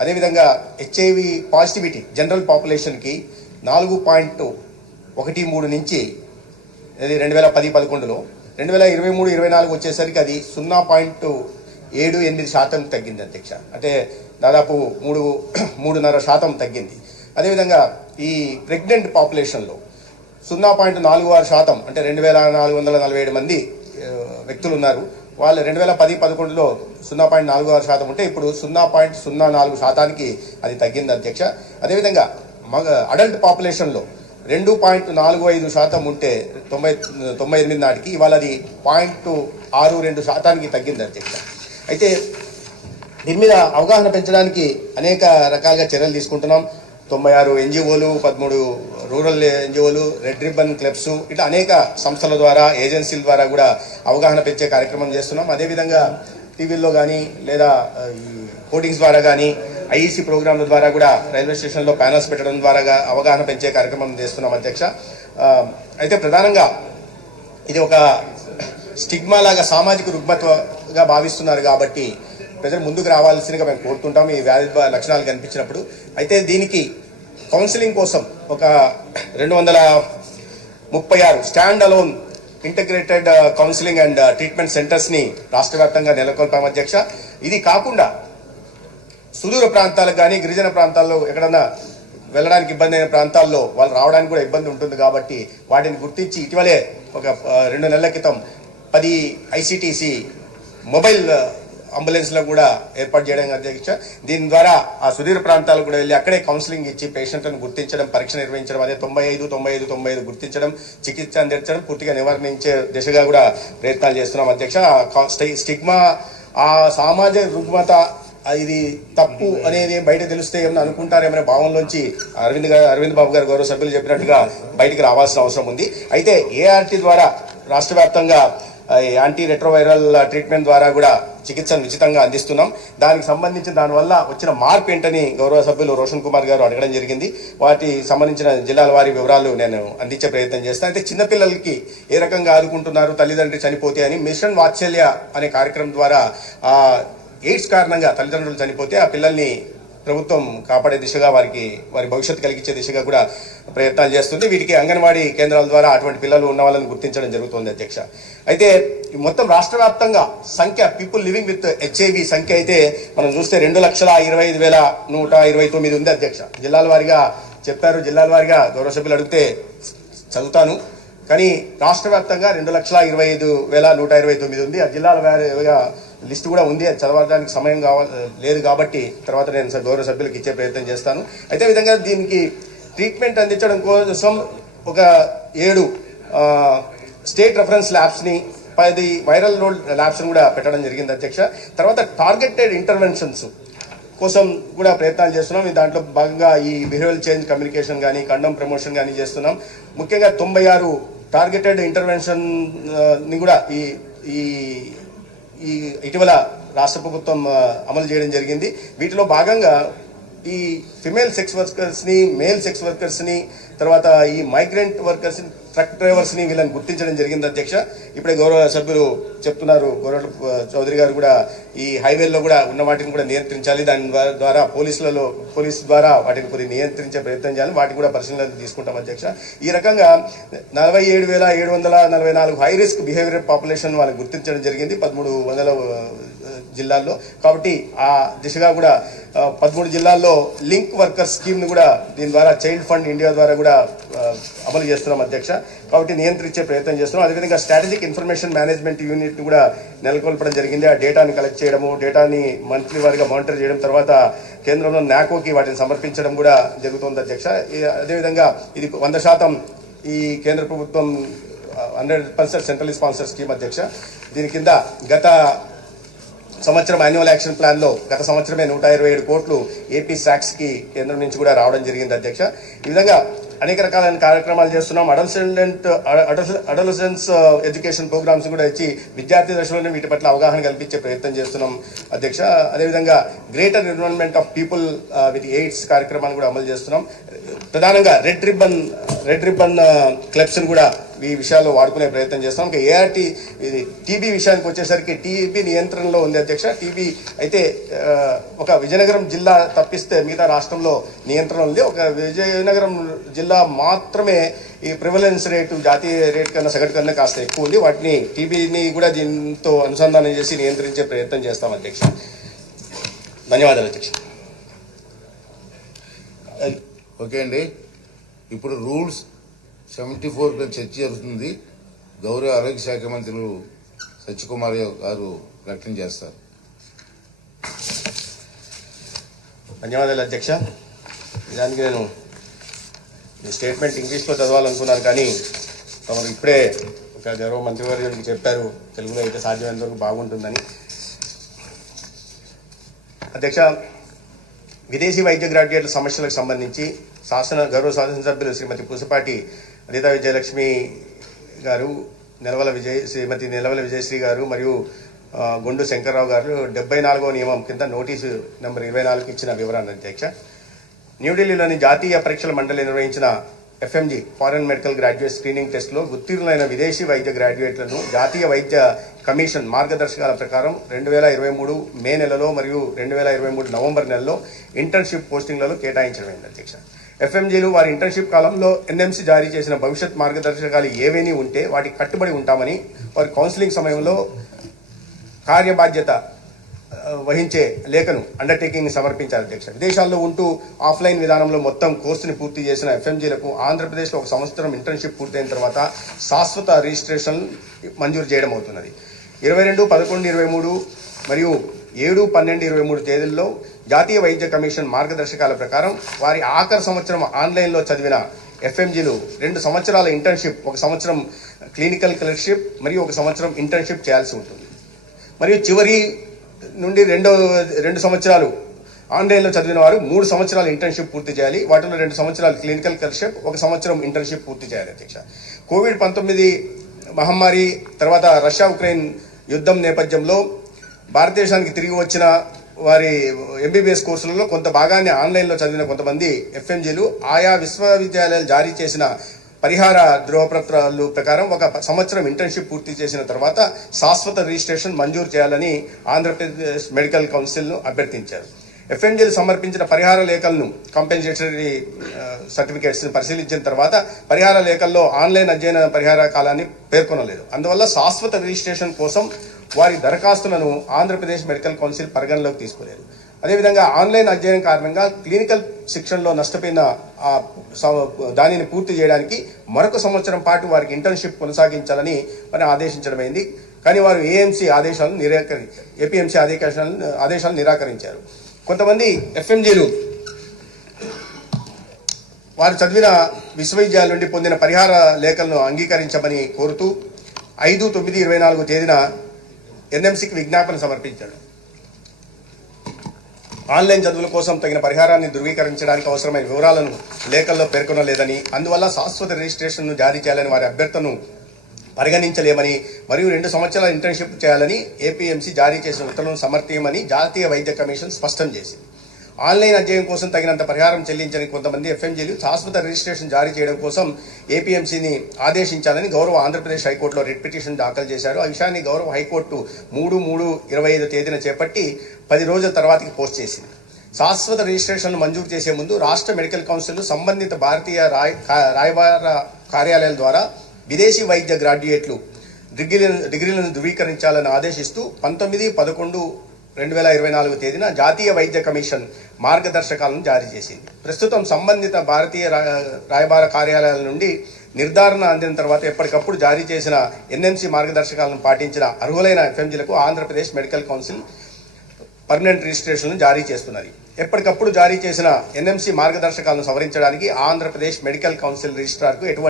అదేవిధంగా HIV positivity general పాపులేషన్కి 4.13 నుంచి అది 2010-11లో 2023-24 వచ్చేసరికి అది 0.78% తగ్గింది అధ్యక్ష. అంటే దాదాపు 3.5% తగ్గింది. అదేవిధంగా ఈ ప్రెగ్నెంట్ పాపులేషన్లో 0.46% అంటే 2447 మంది వ్యక్తులు ఉన్నారు. వాళ్ళు 2010-11లో 0.46% ఉంటే ఇప్పుడు 0.04%కి అది తగ్గింది అధ్యక్ష. అదేవిధంగా అడల్ట్ పాపులేషన్లో 2.45% ఉంటే 98 నాటికి ఇవాళ అది 0.62%కి తగ్గింది అధ్యక్ష. అయితే దీని మీద అవగాహన పెంచడానికి అనేక రకాలుగా చర్యలు తీసుకుంటున్నాం. 96 ఎన్జిఓలు, 13 రూరల్ ఎన్జిఓలు, రెడ్ రిబ్బన్ క్లబ్స్, ఇట్లా అనేక సంస్థల ద్వారా, ఏజెన్సీల ద్వారా కూడా అవగాహన పెంచే కార్యక్రమం చేస్తున్నాం. అదేవిధంగా టీవీల్లో కానీ లేదా ఈ కోటింగ్స్ ద్వారా కానీ ఐఈసీ ప్రోగ్రాంల ద్వారా కూడా రైల్వే స్టేషన్లో ప్యానల్స్ పెట్టడం ద్వారా అవగాహన పెంచే కార్యక్రమం చేస్తున్నాం అధ్యక్ష. అయితే ప్రధానంగా ఇది ఒక స్టిగ్మా లాగా సామాజిక రుగ్మతగా భావిస్తున్నారు కాబట్టి ప్రజలు ముందుకు రావాల్సిందిగా మేము కోరుతుంటాం ఈ వ్యాధి లక్షణాలు కనిపించినప్పుడు. అయితే దీనికి కౌన్సిలింగ్ కోసం ఒక 236 stand alone integrated counselling and treatment సెంటర్స్ని రాష్ట్ర వ్యాప్తంగా నెలకొల్పాం అధ్యక్ష. ఇది కాకుండా సుదూర ప్రాంతాలకు కానీ గిరిజన ప్రాంతాల్లో ఎక్కడన్నా వెళ్ళడానికి ఇబ్బంది అయిన ప్రాంతాల్లో వాళ్ళు రావడానికి కూడా ఇబ్బంది ఉంటుంది కాబట్టి వాటిని గుర్తించి ఇటీవలే ఒక 2 నెలల క్రితం 10 ఐసిటిసి మొబైల్ అంబులెన్స్లో కూడా ఏర్పాటు చేయడం అధ్యక్ష. దీని ద్వారా ఆ సుదూర ప్రాంతాలకు కూడా వెళ్ళి అక్కడే కౌన్సిలింగ్ ఇచ్చి పేషెంట్లను గుర్తించడం, పరీక్ష నిర్వహించడం, అదే 95 గుర్తించడం, చికిత్స అందించడం, పూర్తిగా నివారించే దిశగా కూడా ప్రయత్నాలు చేస్తున్నాం అధ్యక్ష. స్టిగ్మా, ఆ సామాజిక రుగ్మత, ఇది తప్పు అనేది బయట తెలిస్తే ఏమన్నా అనుకుంటారేమనే భావంలోంచి అరవింద్ బాబు గారు గౌరవ సభ్యులు చెప్పినట్టుగా బయటికి రావాల్సిన అవసరం ఉంది. అయితే ఏఆర్టీ ద్వారా రాష్ట్ర వ్యాప్తంగా యాంటీ రెట్రోవైరల్ ట్రీట్మెంట్ ద్వారా కూడా చికిత్సను ఉచితంగా అందిస్తున్నాం. దానికి సంబంధించిన దానివల్ల వచ్చిన మార్పు ఏంటని గౌరవ సభ్యులు రోషన్ కుమార్ గారు అడగడం జరిగింది. వాటి సంబంధించిన జిల్లాల వారి వివరాలు నేను అందించే ప్రయత్నం చేస్తాను. అయితే చిన్నపిల్లలకి ఏ రకంగా ఆదుకుంటున్నారు తల్లిదండ్రులు చనిపోతే అని మిషన్ వాత్సల్య అనే కార్యక్రమం ద్వారా ఎయిడ్స్ కారణంగా తల్లిదండ్రులు చనిపోతే ఆ పిల్లల్ని ప్రభుత్వం కాపాడే దిశగా వారి భవిష్యత్తు కలిగించే దిశగా కూడా ప్రయత్నాలు చేస్తుంది. వీటికి అంగన్వాడీ కేంద్రాల ద్వారా అటువంటి పిల్లలు ఉన్న వాళ్ళని గుర్తించడం జరుగుతుంది అధ్యక్ష. అయితే మొత్తం రాష్ట్ర వ్యాప్తంగా సంఖ్య పీపుల్ లివింగ్ విత్ హెచ్ఐవి సంఖ్య అయితే మనం చూస్తే 2,25,129 ఉంది అధ్యక్ష. జిల్లాల వారీగా చెప్పారు, జిల్లాల వారీగా గౌరవ సభ్యులు అడిగితే చదువుతాను. కానీ రాష్ట్ర వ్యాప్తంగా 2,25,129 ఉంది. ఆ జిల్లాల వారీగా లిస్ట్ కూడా ఉంది. అది చదవడానికి సమయం లేదు కాబట్టి తర్వాత నేను గౌరవ సభ్యులకు ఇచ్చే ప్రయత్నం చేస్తాను. అయితే విధంగా దీనికి ట్రీట్మెంట్ అందించడం కోసం ఒక 7 స్టేట్ రెఫరెన్స్ ల్యాబ్స్ని, 10 వైరల్ లోడ్ ల్యాబ్స్ని కూడా పెట్టడం జరిగింది అధ్యక్ష. తర్వాత టార్గెటెడ్ ఇంటర్వెన్షన్స్ కోసం కూడా ప్రయత్నాలు చేస్తున్నాం. దాంట్లో భాగంగా ఈ బిహేవియరల్ చేంజ్ కమ్యూనికేషన్ కానీ, కండమ్ ప్రమోషన్ కానీ చేస్తున్నాం. ముఖ్యంగా 96 టార్గెటెడ్ ఇంటర్వెన్షన్ని కూడా ఈ ఇటీవల రాష్ట్ర ప్రభుత్వం అమలు చేయడం జరిగింది. వీటిలో భాగంగా ఈ ఫిమేల్ సెక్స్ వర్కర్స్ని, మేల్ సెక్స్ వర్కర్స్ని, తర్వాత ఈ మైగ్రెంట్ వర్కర్స్ని, ట్రక్ డ్రైవర్స్ని వీళ్ళని గుర్తించడం జరిగింది అధ్యక్ష. ఇప్పుడే గౌరవ సభ్యులు చెప్తున్నారు, గౌరవ చౌదరి గారు కూడా ఈ హైవేల్లో కూడా ఉన్న వాటిని కూడా నియంత్రించాలి. దాని ద్వారా పోలీసు ద్వారా వాటిని కొద్దిగా నియంత్రించే ప్రయత్నం చేయాలి. వాటిని కూడా పరిశీలనలు తీసుకుంటాం అధ్యక్ష. ఈ రకంగా 47,744 హై రిస్క్ బిహేవియర్ పాపులేషన్ వాళ్ళని గుర్తించడం జరిగింది 1300 జిల్లాల్లో. కాబట్టి ఆ దిశగా కూడా 13 జిల్లాల్లో లింక్ వర్కర్ స్కీమ్ను కూడా దీని ద్వారా చైల్డ్ ఫండ్ ఇండియా ద్వారా కూడా అమలు చేస్తున్నాం అధ్యక్ష. కాబట్టి నియంత్రించే ప్రయత్నం చేస్తున్నాం. అదేవిధంగా స్ట్రాటజిక్ ఇన్ఫర్మేషన్ మేనేజ్మెంట్ యూనిట్ని కూడా నెలకొల్పడం జరిగింది. ఆ డేటాని కలెక్ట్ చేయడము, డేటాని మంత్లీ వారిగా మానిటర్ చేయడం, తర్వాత కేంద్రంలో నాకోకి వాటిని సమర్పించడం కూడా జరుగుతుంది అధ్యక్ష. అదేవిధంగా ఇది 100% ఈ కేంద్ర ప్రభుత్వం 100% సెంట్రల్ స్పాన్సర్ స్కీమ్ అధ్యక్ష. దీని కింద గత సంవత్సరం యాన్యువల్ యాక్షన్ ప్లాన్లో గత సంవత్సరమే 127 కోట్లు ఏపీ శాక్స్కి కేంద్రం నుంచి కూడా రావడం జరిగింది అధ్యక్ష. ఈ విధంగా అనేక రకాలైన కార్యక్రమాలు చేస్తున్నాం. అడోలసెన్స్ ఎడ్యుకేషన్ ప్రోగ్రామ్స్ కూడా ఇచ్చి విద్యార్థి దశలోనే వీటి పట్ల అవగాహన కల్పించే ప్రయత్నం చేస్తున్నాం అధ్యక్ష. అదేవిధంగా greater environment of people with AIDS కార్యక్రమాన్ని కూడా అమలు చేస్తున్నాం. ప్రధానంగా రెడ్ రిబ్బన్ క్లబ్స్ని కూడా ఈ విషయాల్లో వాడుకునే ప్రయత్నం చేస్తాం. ఇంకా ఏఆర్టీ టీబీ విషయానికి వచ్చేసరికి టీబీ నియంత్రణలో ఉంది అధ్యక్ష. టీబీ అయితే ఒక విజయనగరం జిల్లా తప్పిస్తే మిగతా రాష్ట్రంలో నియంత్రణ ఉంది. ఒక విజయనగరం జిల్లా మాత్రమే ఈ ప్రివలెన్స్ రేటు జాతీయ రేట్ కన్నా సగటు కన్నా కాస్త ఎక్కువ ఉంది. వాటిని టీబీని కూడా దీంతో అనుసంధానం చేసి నియంత్రించే ప్రయత్నం చేస్తాం అధ్యక్ష. ధన్యవాదాలు అధ్యక్ష. ఓకే అండి, ఇప్పుడు రూల్స్ 74 పై చర్చ జరుగుతుంది. గౌరవ ఆరోగ్య శాఖ మంత్రులు సత్యకుమార్ గారు ప్రకటన చేస్తారు. ధన్యవాదాలు అధ్యక్ష. నిజానికి నేను ఈ స్టేట్మెంట్ ఇంగ్లీష్లో చదవాలనుకున్నాను, కానీ తమరు ఇప్పుడే ఒక గౌరవ మంత్రివర్యులకు చెప్పారు తెలుగులో అయితే సాధ్యమైనంత వరకు బాగుంటుందని. అధ్యక్ష, విదేశీ వైద్య గ్రాడ్యుయేట్ల సమస్యలకు సంబంధించి గౌరవ శాసనసభ్యులు శ్రీమతి పూసపాటి అనితా విజయలక్ష్మి గారు, శ్రీమతి నిలవల విజయశ్రీ గారు మరియు గుండు శంకర్రావు గారు 74వ నియమం కింద నోటీసు నెంబర్ 24 ఇచ్చిన వివరాన్ని అధ్యక్ష. న్యూఢిల్లీలోని జాతీయ పరీక్షల మండలి నిర్వహించిన FMG foreign medical graduate screening టెస్టులో ఉత్తీర్ణులైన విదేశీ వైద్య గ్రాడ్యుయేట్లను జాతీయ వైద్య కమిషన్ మార్గదర్శకాల ప్రకారం 2023 మే నెలలో మరియు 2023 నవంబర్ నెలలో ఇంటర్న్షిప్ పోస్టింగ్లలో కేటాయించడమైంది అధ్యక్ష. ఎఫ్ఎంజీలు వారి ఇంటర్న్షిప్ కాలంలో ఎన్ఎంసీ జారీ చేసిన భవిష్యత్ మార్గదర్శకాలు ఏవేని ఉంటే వాటికి కట్టుబడి ఉంటామని వారి కౌన్సిలింగ్ సమయంలో కార్యబాధ్యత వహించే లేఖను అండర్టేకింగ్ని సమర్పించారు అధ్యక్ష. విదేశాల్లో ఉంటూ ఆఫ్లైన్ విధానంలో మొత్తం కోర్సుని పూర్తి చేసిన ఎఫ్ఎంజీలకు ఆంధ్రప్రదేశ్లో 1 సంవత్సరం ఇంటర్న్షిప్ పూర్తయిన తర్వాత శాశ్వత రిజిస్ట్రేషన్ మంజూరు చేయడం అవుతున్నది. 22/11/23 మరియు 7/12/23 తేదీల్లో జాతీయ వైద్య కమిషన్ మార్గదర్శకాల ప్రకారం వారి ఆఖరి సంవత్సరం ఆన్లైన్లో చదివిన ఎఫ్ఎంజీలు 2 సంవత్సరాల ఇంటర్న్షిప్, 1 సంవత్సరం క్లినికల్ క్లర్క్షిప్ మరియు 1 సంవత్సరం ఇంటర్న్షిప్ చేయాల్సి ఉంటుంది. మరియు చివరి నుండి 2 సంవత్సరాలు ఆన్లైన్లో చదివిన వారు 3 సంవత్సరాలు ఇంటర్న్షిప్ పూర్తి చేయాలి. వాటిలో 2 సంవత్సరాలు క్లినికల్ క్లర్క్షిప్, 1 సంవత్సరం ఇంటర్న్షిప్ పూర్తి చేయాలి అధ్యక్ష. కోవిడ్-19 మహమ్మారి తర్వాత రష్యా ఉక్రెయిన్ యుద్ధం నేపథ్యంలో భారతదేశానికి తిరిగి వచ్చిన వారి ఎంబీబీఎస్ కోర్సులలో కొంత భాగాన్ని ఆన్లైన్లో చదివిన కొంతమంది ఎఫ్ఎంజీలు ఆయా విశ్వవిద్యాలయాలు జారీ చేసిన పరిహార ధృవపత్రాలు ప్రకారం 1 సంవత్సరం ఇంటర్న్షిప్ పూర్తి చేసిన తర్వాత శాశ్వత రిజిస్ట్రేషన్ మంజూరు చేయాలని ఆంధ్రప్రదేశ్ మెడికల్ కౌన్సిల్ను అభ్యర్థించారు. ఎఫ్ఎంజీలు సమర్పించిన పరిహార లేఖలను కాంపెన్సేటరీ సర్టిఫికేట్స్ని పరిశీలించిన తర్వాత పరిహార లేఖల్లో ఆన్లైన్ అధ్యయన పరిహార కాలాన్ని పేర్కొనలేదు. అందువల్ల శాశ్వత రిజిస్ట్రేషన్ కోసం వారి దరఖాస్తులను ఆంధ్రప్రదేశ్ మెడికల్ కౌన్సిల్ పరిగణలోకి తీసుకోలేదు. అదేవిధంగా ఆన్లైన్ అధ్యయనం కారణంగా క్లినికల్ శిక్షణలో నష్టపోయిన దానిని పూర్తి చేయడానికి మరొక సంవత్సరం పాటు వారికి ఇంటర్న్షిప్ కొనసాగించాలని మరి ఆదేశించడమైంది. కానీ వారు ఏపీఎంసీ ఆదేశాలను నిరాకరించారు. కొంతమంది ఎఫ్ఎంజీలు వారు చదివిన విశ్వవిద్యాలయం నుండి పొందిన పరిహార లేఖలను అంగీకరించమని కోరుతూ 5/9/24 తేదీన ఎన్ఎంసీకి విజ్ఞాపన సమర్పించాడు. ఆన్లైన్ చదువుల కోసం తగిన పరిహారాన్ని ధృవీకరించడానికి అవసరమైన వివరాలను లేఖల్లో పేర్కొనలేదని, అందువల్ల శాశ్వత రిజిస్ట్రేషన్ను జారీ చేయాలని వారి అభ్యర్థనను పరిగణించలేమని మరియు 2 సంవత్సరాల ఇంటర్న్షిప్ చేయాలని ఏపీఎంసీ జారీ చేసిన ఉత్తర్వులను సమర్థించమని జాతీయ వైద్య కమిషన్ స్పష్టం చేసింది. ఆన్లైన్ అధ్యయనం కోసం తగినంత పరిహారం చెల్లించని కొంతమంది ఎఫ్ఎంజీలు శాశ్వత రిజిస్ట్రేషన్ జారీ చేయడం కోసం ఏపీఎంసీని ఆదేశించాలని గౌరవ ఆంధ్రప్రదేశ్ హైకోర్టులో రిట్ పిటిషన్ దాఖలు చేశారు. ఆ విషయాన్ని గౌరవ హైకోర్టు 3/3/25 తేదీన చేపట్టి 10 రోజుల తర్వాతకి పోస్ట్ చేసింది. శాశ్వత రిజిస్ట్రేషన్ను మంజూరు చేసే ముందు రాష్ట్ర మెడికల్ కౌన్సిల్ సంబంధిత భారతీయ రాయబార కార్యాలయాల ద్వారా విదేశీ వైద్య గ్రాడ్యుయేట్లు డిగ్రీలను ధృవీకరించాలని ఆదేశిస్తూ 19/11/2024 తేదీన జాతీయ వైద్య కమిషన్ మార్గదర్శకాలను జారీ చేసింది. ప్రస్తుతం సంబంధిత భారతీయ రాయబార కార్యాలయాల నుండి నిర్ధారణ అందిన తర్వాత ఎప్పటికప్పుడు జారీ చేసిన ఎన్ఎంసీ మార్గదర్శకాలను పాటించిన అర్హులైన ఎఫ్ఎంజీలకు ఆంధ్రప్రదేశ్ మెడికల్ కౌన్సిల్ పర్మనెంట్ రిజిస్ట్రేషన్ను జారీ చేస్తున్నది. ఎప్పటికప్పుడు జారీ చేసిన ఎన్ఎంసీ మార్గదర్శకాలను సవరించడానికి ఆంధ్రప్రదేశ్ మెడికల్ కౌన్సిల్ రిజిస్ట్రార్కు ఎటువంటి